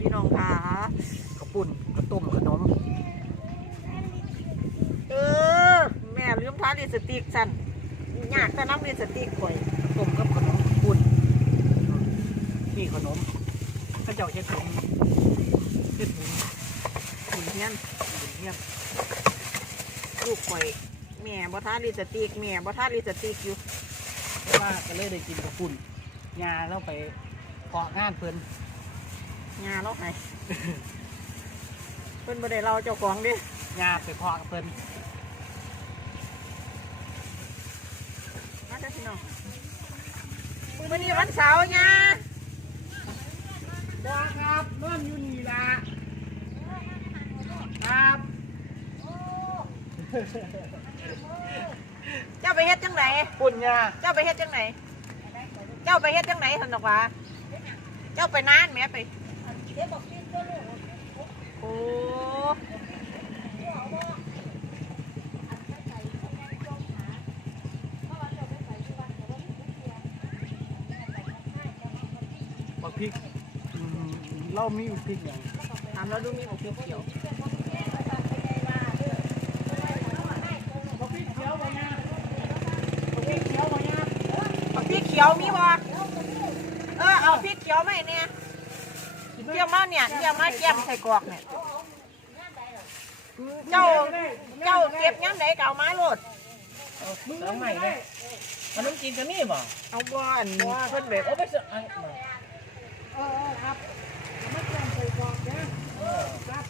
พี่น้องค่ะกระปุ่นกระต้มขนมเออแม่ลืมทาลิสติกสันอยากจะน้ำลิสติกข่อยกระต้มกับขนมกระปุ่นนี่ขนมข้าเจ้าเฮ็ดขนมเฮ็ดหมุนขุนเทียนหมุนเงี้ยลูกข่อยแม่บ่ทาลิสติกแม่บ่ทาลิสติกอยู่เพราะว่าก็เลยได้กินกระปุ่นยาแล้วไปเกาะงานเพิ่น งาเนาะไงเพิ่นบ่ได้เราเจ้าของเดิยาไปเกาะกับเพิ่นมาเด้อพี่น้องมื้อนี้วันเสาร์ไงบ่ครับนอนอยู่นี่ล่ะครับเจ้าไปเฮ็ดจังไหนปุ่นยาเจ้าไปเฮ็ดจังไหนเจ้าไปเฮ็ดจังไหนท่านดอกว่าเจ้าไปนานแหม่ไป โอ้บักพริกอืมเรามีพริกอย่างถามแล้วดูมีหมกเขียวบักพริกเขียวบ่ยาบักพริกเขียวบ่ยาบักพริกเขียวมีบ่เออเอาพริกเขียวไหมาให้เนี่ย เกี่ยวมาเนี่ยเกี่ยวมาแก้มใส่กรอกเนี่ยเจ้าเจ้าเก็บยังไดเก่ามาโลดมึงเอาใหม่เลยมันต้องกินกันนี่บ่เอาบ่อันเพิ่นแบบโอ้ไปสิเอาเออครับมาแกงใส่กรอกนะเออครับ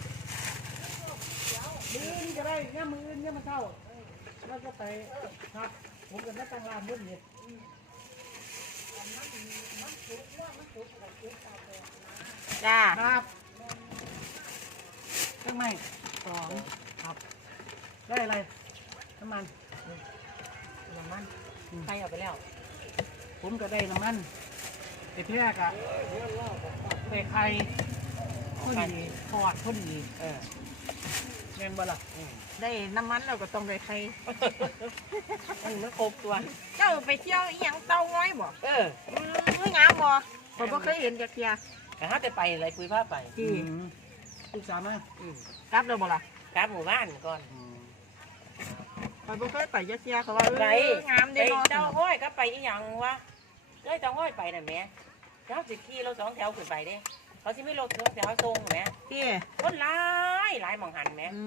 มืออื่นก็ได้เนี่ยมืออื่นเนี่ยมันเข้าแล้วก็ไปครับผมก็มาตั้งร้านเมื่อนี้ จ้าครับเครื่องไหมสองครับ ได้อะไรน้ำมันน้ำมันใครเอาไปแล้ว ผมก็ได้น้ำมันไอ้แพรกอะได้ไข่พอดีทอดพอดีเออแม่นบ่ล่ะได้น้ำมันเราก็ต้องได้ใครอันนี้มันครบตัว เจ้าไปเที่ยวอีหยังเต้าง้อยบ่เอออืมงามบ่ข้อยบ่เคยเห็นจักเที่ย แต่ถ้าจะไปอะไรคุยผ้าไปที่ลูกสาวนะกลับแล้วบ่ล่ะกราบหมู่บ้านก่อนข้อยบ่เคยไปจักเที่ยเขาว่าเอไปองามไปเด้เนาะเจ้าห้อยก็ไปอีหยังวะเอ้ยเจ้าห้อยไปน่ะแหม่เจ้าสิขี่รถสองแถวขึ้นไปเด้เขาสิไม่รถสองแถวทรงแหม่ที่คนหลายหลายหมองหันแหม่อื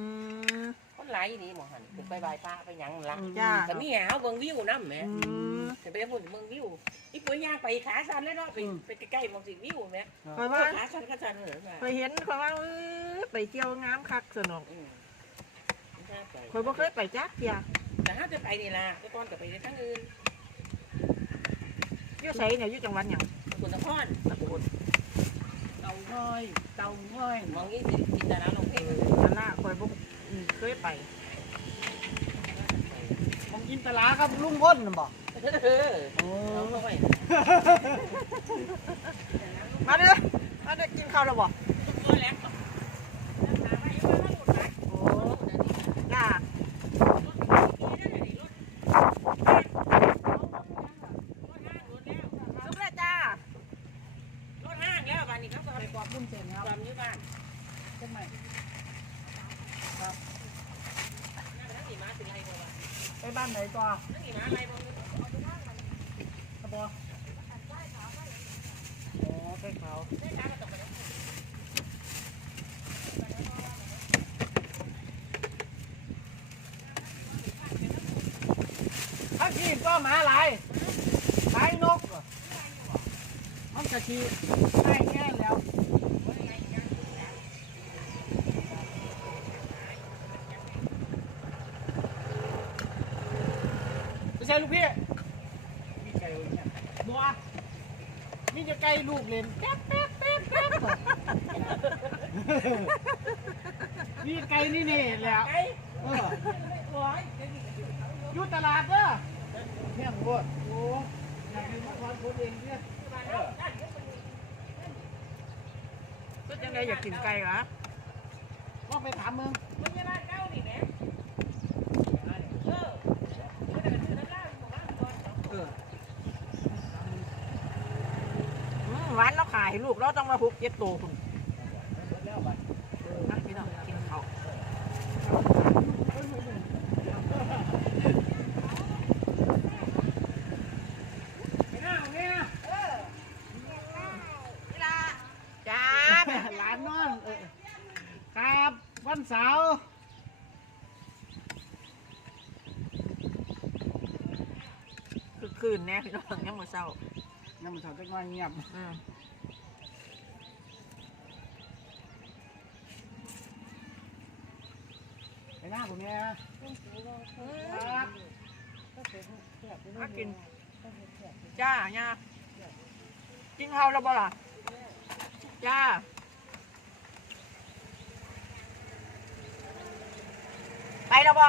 ม คนหลายอีนี่หมองหันขึ้นไปบายฟ้าไปหยังละจ้า แต่มีแหวเบิ่งวิวนํแหม่อืมจะไปพุ่นเบิ่งวิวอีปุ๋ยย่างไปขาสั่นเลยเนาะไปไปใกล้ๆมองสิวิวแหม่ข้อยว่าขาสั่นขาสั่นเหรอข้อยเห็นข้อยว่าเออไปเที่ยวงามคักสนุกอืมไม่ใช่ไปข้อยบ่เคยไปจักเที่ยแต่ถ้าจะไปนี่ล่ะก็ก่อนก็ไปในทั้งอื่นอยู่ไสเนี่ยอยู่จังหวัดหยังคุณนครตะโกนเตาง่อยเตาง่อยมองยี่สิจินตนาลงเพลง นั่นล่ะข้อยบ่ อืมเคยไปมองกินตลาครับลุงพ้นน่ะบอกเออโอ้เอาเข้าไปมาเด้อมาเด้อกินข้าวแล้วบ่ตัวแหลมโอ้จ้าสุกแล้วจ้ารถห้างแล้วบ้านนี้เขาก็ไปกอบบุญเส้นครับความยืดบ้านเครื่อง ไปบ้านไหนต่อนั่งสีม้าไรบ่กระบอกโอ้ใช่เขาถ้าขี่ก็หมาหลายหลายนก มันจะขี่ได้แง่แลูกพี่มีไก่เนี่ยบัวมีจะไก่ลูกเล่นแป๊บแป๊บแป๊บแป๊บมีไก่นี่นี่แหล้วไอ้เออร้อยอยู่ตลาดเด้อเที่ยงบดโอ้อยากกินมะพร้าวคนเองเนี่ยสุดจังไดอยากกินไก่เหรอลองไปถามมึงมันจะบ้านเก้านี่แหละเออมันจะซื้อน้ำลายหมู่บ้านก่อน เออ อืมหวายลูกเราต้องมาหุกเจ็ดโตคุณแล้วบัดอะพี่น้องกินข้าวไปหน้าของนี่ยจ้าหลานนอนเออครับวันเสาร์คือคืนแน่พี่น้องยังมือเช้าน้ำมันสาวจะงอยเงียบ อืม ไปหน้าผมเนี่ยครับมากิน จ้าย่ากินข้าวแล้วบ่ล่ะ จ้า ไปแล้วบ่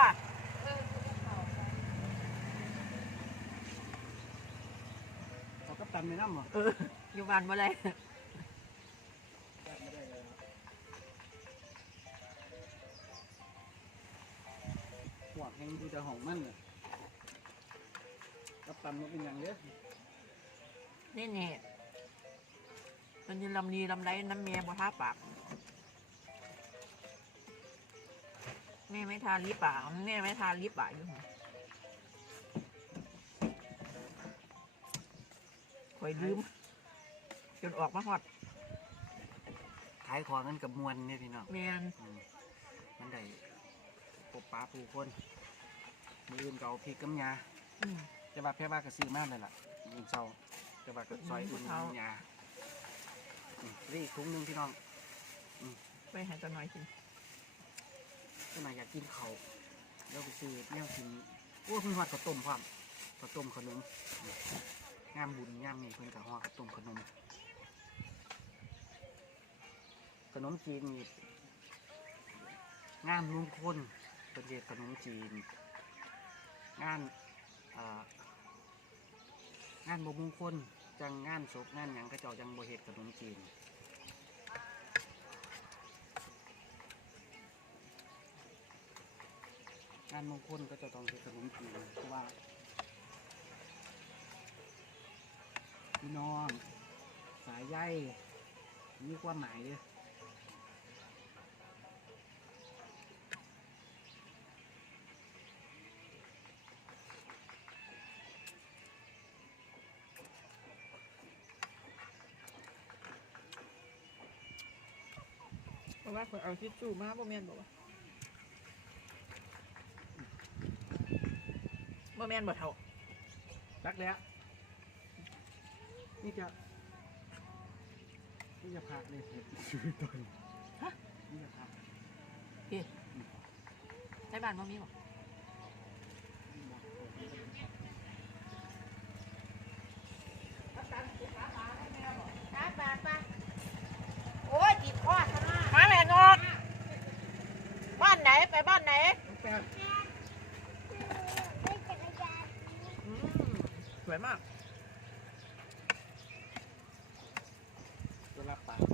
เขาก็ตันไปน้ำหรอเอออยู่บ้านบ่ได้ห วกแห่งดูแต่ห้องมันเลยกับตันมันเป็นอย่างเยอะนี่นี่มันยืนลำนีลำไรน้ำเมียบ่ท่าปากแม่ไม่ทาลิปอะแม่ไม่ทาลิปอะอยู่หั่นคอยลืม จนออกมาหอดขายของกันกับมวลเนี่ยพี่น้องแมนอืมมันได้ปบปลาผู้คน มืออื่นเกเอาพริกกำยาอืมแต่ว่าแพ่ว่าก็ซื้อมากเลยล่ะมือเศร้าแต่ว่าก็ซอยอืมอุ่นผู้เฒ่ายาอืมนี่ถุงหนึงพี่น้องไปหาตัวน้อยกินก็นายอยากกินเขาวแล้วไปซื้อแนวกินโอ้เพิ่งหอดข้าวต้มพร้อมข้าวต้มขนมอืมงามบุญงามนี่เพิ่นกับห่อข้าวต้มขนม ขนมจีนนี่งานมงคลเป็นเรียกขนมจีน งานงานบมงคลจังงานศพงานหยังก็เจ้าจังบเฮ็ดขนมจีนงานมงคลก็จะต้องเฮ็ดขนมจีนเพราะว่าพี่น้องสายใยมีความหมายเด้อ ราะว่าคนเอาทิชชู่มาบ่แมนบอกว่าบ่แมนบ่เท่ารักแล้ว นี่จะนี่จะพักเลยชีวิตตอนฮะนี่จะพักใช้บ้านบ่มีบ่โอ้ยจีบคอดนะ มาแม่นกบ้านไหนไปบ้านไหน น้องแป้ง อื มสวยมากน